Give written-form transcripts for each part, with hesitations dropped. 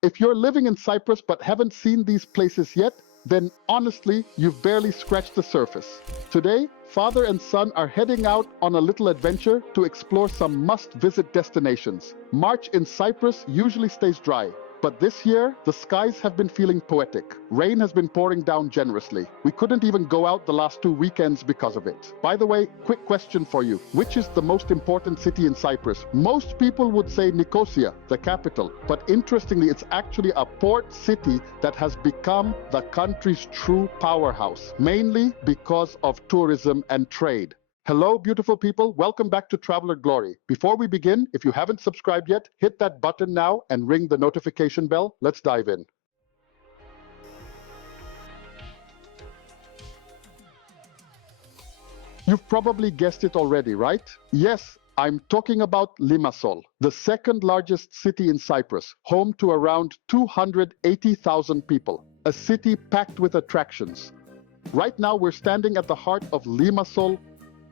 If you're living in Cyprus but haven't seen these places yet, then honestly, you've barely scratched the surface. Today, father and son are heading out on a little adventure to explore some must-visit destinations. March in Cyprus usually stays dry, but this year, the skies have been feeling poetic. Rain has been pouring down generously. We couldn't even go out the last 2 weekends because of it. By the way, quick question for you. Which is the most important city in Cyprus? Most people would say Nicosia, the capital. But interestingly, it's actually a port city that has become the country's true powerhouse, mainly because of tourism and trade. Hello, beautiful people. Welcome back to Traveler Glory. Before we begin, if you haven't subscribed yet, hit that button now and ring the notification bell. Let's dive in. You've probably guessed it already, right? Yes, I'm talking about Limassol, the second largest city in Cyprus, home to around 280,000 people. A city packed with attractions. Right now, we're standing at the heart of Limassol,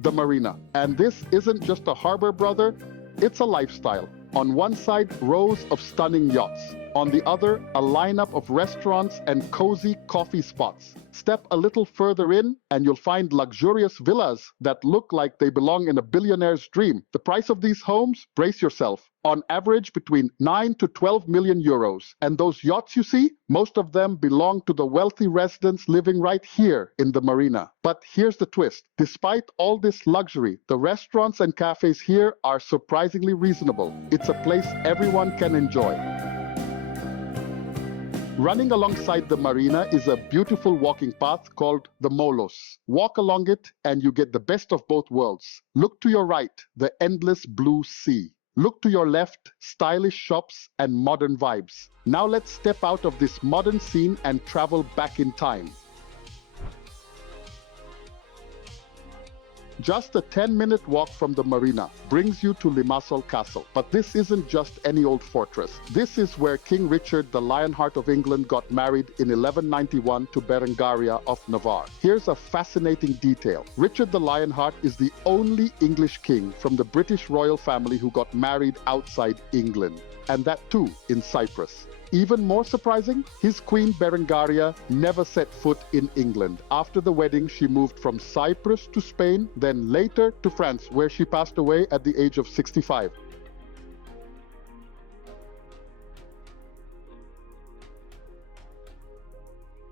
the marina. And this isn't just a harbor, brother, it's a lifestyle. On one side, rows of stunning yachts. On the other, a lineup of restaurants and cozy coffee spots. Step a little further in, and you'll find luxurious villas that look like they belong in a billionaire's dream. The price of these homes, brace yourself, on average between 9 to 12 million euros. And those yachts you see, most of them belong to the wealthy residents living right here in the marina. But here's the twist. Despite all this luxury, the restaurants and cafes here are surprisingly reasonable. It's a place everyone can enjoy. Running alongside the marina is a beautiful walking path called the Molos. Walk along it and you get the best of both worlds. Look to your right, the endless blue sea. Look to your left, stylish shops and modern vibes. Now let's step out of this modern scene and travel back in time. Just a 10-minute walk from the marina brings you to Limassol Castle. But this isn't just any old fortress. This is where King Richard, the Lionheart of England, got married in 1191 to Berengaria of Navarre. Here's a fascinating detail. Richard the Lionheart is the only English king from the British royal family who got married outside England. And that too in Cyprus. Even more surprising, his queen Berengaria never set foot in England. After the wedding, she moved from Cyprus to Spain, then later to France, where she passed away at the age of 65.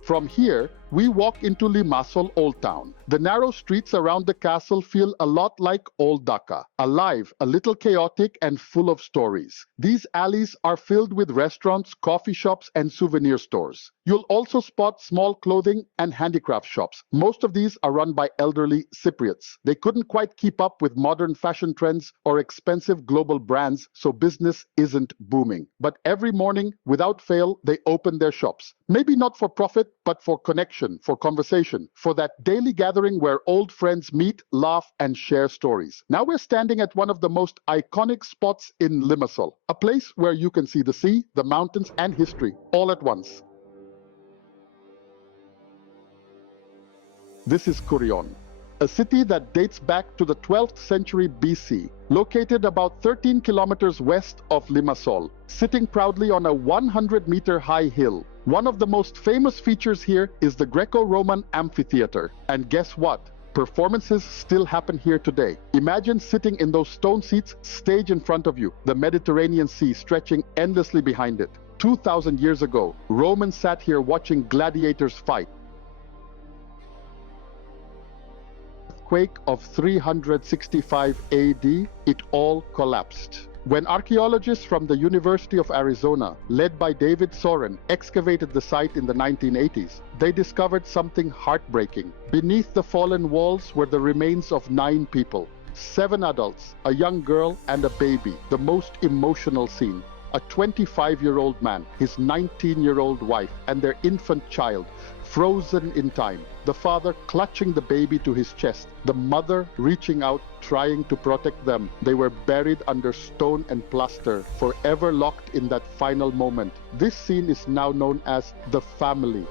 From here, we walk into Limassol Old Town. The narrow streets around the castle feel a lot like old Dhaka, alive, a little chaotic, and full of stories. These alleys are filled with restaurants, coffee shops, and souvenir stores. You'll also spot small clothing and handicraft shops. Most of these are run by elderly Cypriots. They couldn't quite keep up with modern fashion trends or expensive global brands, so business isn't booming. But every morning, without fail, they open their shops. Maybe not for profit, but for connection, for conversation, for that daily gathering where old friends meet, laugh, and share stories. Now we're standing at one of the most iconic spots in Limassol, a place where you can see the sea, the mountains, and history all at once. This is Kourion, a city that dates back to the 12th century BC, located about 13 kilometers west of Limassol, sitting proudly on a 100-meter high hill. One of the most famous features here is the Greco-Roman amphitheater. And guess what? Performances still happen here today. Imagine sitting in those stone seats, stage in front of you, the Mediterranean Sea stretching endlessly behind it. 2,000 years ago, Romans sat here watching gladiators fight. Earthquake of 365 AD, it all collapsed. When archaeologists from the University of Arizona, led by David Soren, excavated the site in the 1980s, they discovered something heartbreaking. Beneath the fallen walls were the remains of 9 people, 7 adults, a young girl, and a baby. The most emotional scene. A 25-year-old man, his 19-year-old wife, and their infant child, frozen in time. The father clutching the baby to his chest, the mother reaching out, trying to protect them. They were buried under stone and plaster, forever locked in that final moment. This scene is now known as the family.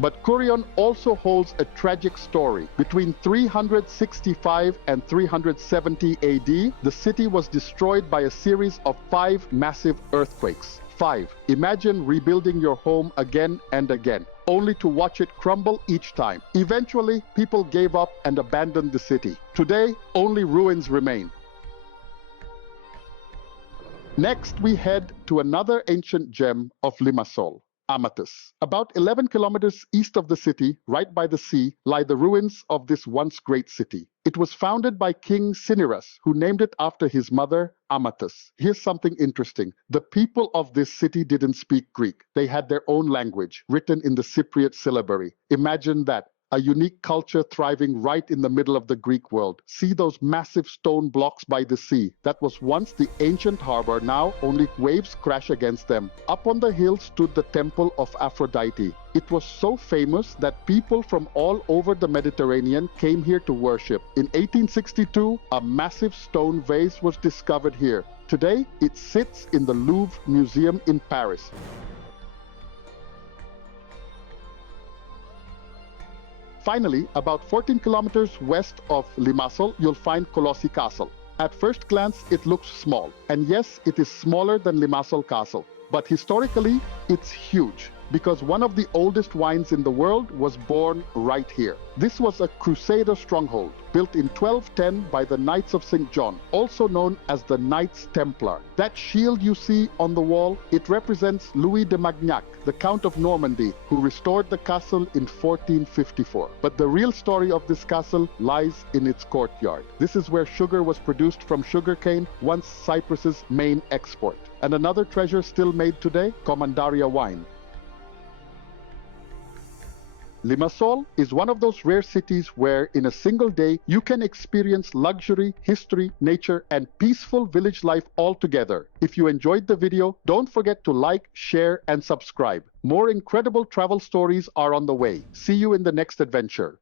But Kourion also holds a tragic story. Between 365 and 370 AD, the city was destroyed by a series of 5 massive earthquakes. 5. Imagine rebuilding your home again and again, only to watch it crumble each time. Eventually, people gave up and abandoned the city. Today, only ruins remain. Next, we head to another ancient gem of Limassol, Amathus. About 11 kilometers east of the city, right by the sea, lie the ruins of this once great city. It was founded by King Cinyras, who named it after his mother, Amathus. Here's something interesting. The people of this city didn't speak Greek. They had their own language, written in the Cypriot syllabary. Imagine that. A unique culture thriving right in the middle of the Greek world. See those massive stone blocks by the sea. That was once the ancient harbor, now only waves crash against them. Up on the hill stood the temple of Aphrodite. It was so famous that people from all over the Mediterranean came here to worship. In 1862, a massive stone vase was discovered here. Today, it sits in the Louvre Museum in Paris. Finally, about 14 kilometers west of Limassol, you'll find Kolossi Castle. At first glance, it looks small. And yes, it is smaller than Limassol Castle. But historically, it's huge, because one of the oldest wines in the world was born right here. This was a Crusader stronghold, built in 1210 by the Knights of St. John, also known as the Knights Templar. That shield you see on the wall, it represents Louis de Magnac, the Count of Normandy, who restored the castle in 1454. But the real story of this castle lies in its courtyard. This is where sugar was produced from sugarcane, once Cyprus's main export. And another treasure still made today, Commandaria wine. Limassol is one of those rare cities where in a single day you can experience luxury, history, nature, and peaceful village life all together. If you enjoyed the video, don't forget to like, share, and subscribe. More incredible travel stories are on the way. See you in the next adventure.